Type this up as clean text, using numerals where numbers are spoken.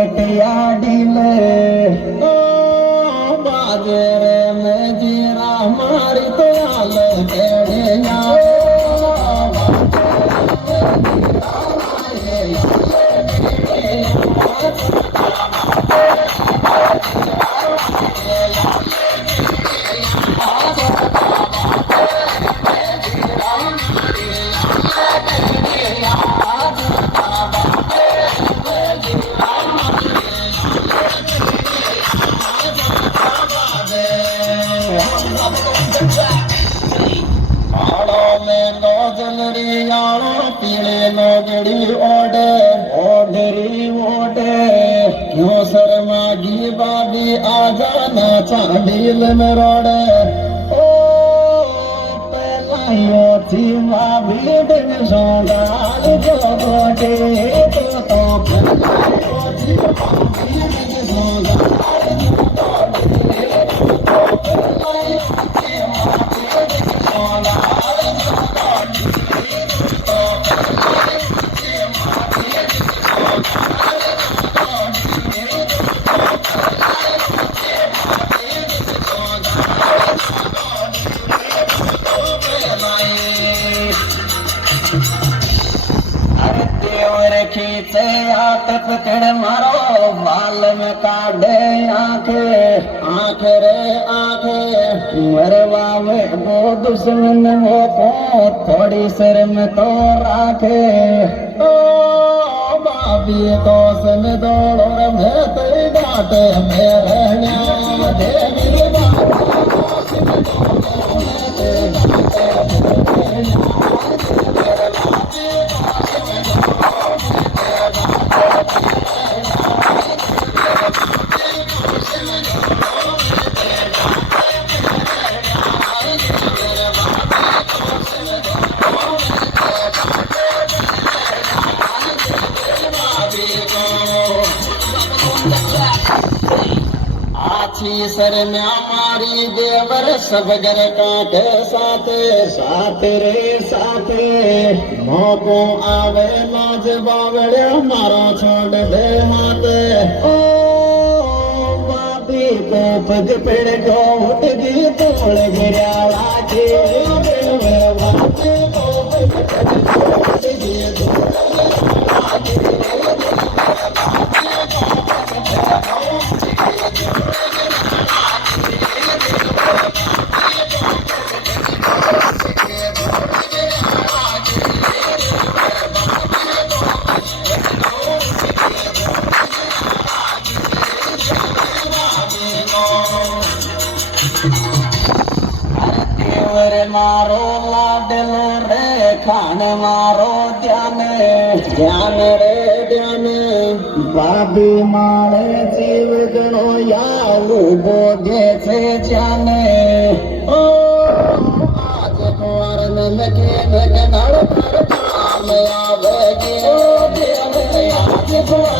गटिया delay ओ बाजे रे में जीरा मारी तो आल केड़िया पीले नोगड़ी ओडे ओडरी ओडे क्यों शर्मागी बाबी आजा ना चांडील में रोडे ओ पहलाइयो थी बाबी दिन सोंगाल जो गोडे तो पहलाइयो थी बाबी दिन सोंगाल जो गोडे तो पहलाइयो थी बाबी दिन सोंगाल जो गोडे खींचे हाथ पकड़ मारो बाल में काढ़े आंखे आंखे रे आंखे मरवा में वो दुश्मन हो को थोड़ी सिर में तो राखे ओ बाबी तो सन दौड़ो रे मैं तो डांटे मेरे न्याय देवी आछी सर में हमारी देवर सब घर काटे साथ साथ रे साथ मौको आवे नाच बावड़े मारो छोड़ दे माते ओ बाबी को पग पेड़ को उठ गई तोड़ गिरा लाके बाबी को पग पेड़ को उठ गई तोड़ लाके मारो लाडलो रे खान मारो ध्यान ध्यान रे ध्यान बाबी मारे जीव गणो यालू बोधे से जाने ओ आज कुंवर नके नगनाड़ पर काम आवेगी ओ देव आज कुंवर